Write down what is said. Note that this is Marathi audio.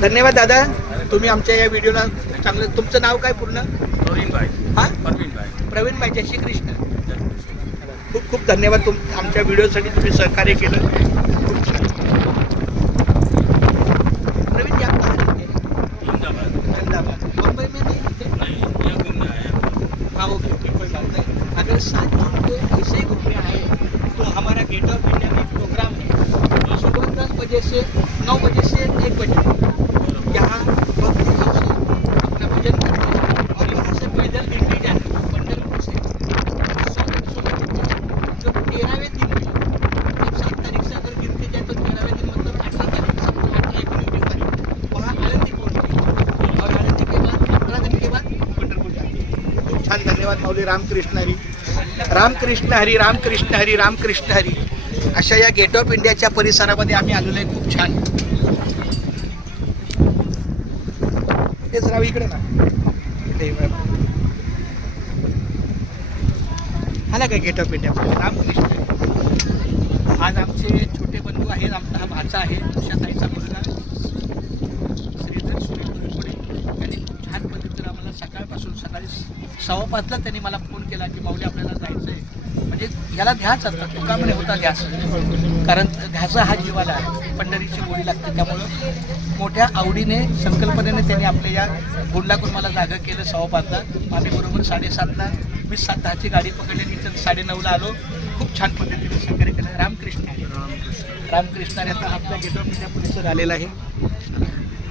धन्यवाद दादा, तुम्ही आमच्या या व्हिडिओला चांगलं. तुमचं नाव काय पूर्ण? प्रवीणभाई. हां, प्रवीणभाई. प्रवीणभाई. जय श्री कृष्ण. खूप खूप धन्यवाद. आमच्या व्हिडिओसाठी तुम्ही सहकार्य केलं. खूप छान. प्रवीण जी, आप कहाँ रहते हैं? अहमदाबाद. मुंबई में नहीं? हाँ, ओके, कोई बात नहीं. अगर 7 जून को ऐसे ही घूमने आए तो हमारा गेट ऑफ इंडिया में एक प्रोग्राम है सुबह 10 बजे से 9 बजे से 1 बजे. यहाँ भक्ति भाव से अपना भजन करते और यहाँ से पैदल दिल्ली जाना पंढरपुर से जो 13वें दिन में, जब 7 तारीख से अगर गिनते जाए तो 13वें दिन मतलब 18 तारीख, 17, 18, 19 तारीख वहाँ आळंदी पहुँचते और आळंदी के बाद 18 दिन के बाद पंढरपुर जाते. खूप छान. धन्यवाद माऊली. रामकृष्ण हरी. रामकृष्ण हरी. रामकृष्ण हरी. रामकृष्ण हरी. अशा या गेट ऑफ इंडियाच्या परिसरामध्ये आम्ही आलेलो आहे. खूप छान. तेच राव इकडे ना. आला काय गेट ऑफ इंडिया? रामकृष्ण. आज आमचे छोटे बंधू आहेत. आमचा हा भाचा आहे, उषाताईचा मुलगा श्रीधर सुनील धुरपुडे. त्यांनी खूप छान पद्धतीने आम्हाला सकाळपासून सकाळी 5:15ला त्यांनी मला फोन केला की माऊली आपल्याला जायचं आहे. म्हणजे याला ध्यास असतात, तुका म्हणे होता ध्यास. कारण ध्यास हा जीवाला आहे, पंढरीची गोडी लागते. त्यामुळं मोठ्या आवडीने संकल्पनेने त्यांनी आपल्या या गुंडलाकून मला जागा केलं 5:15ला. आम्ही बरोबर 7:30ला मी 7:10ची गाडी पकडली. इथं 9:30ला आलो. खूप छान पद्धतीने सहकार्य केलं. रामकृष्ण हरी. रामकृष्ण हरी. आता आपल्या गेट ऑफ इंडिया परिसर आलेला आहे.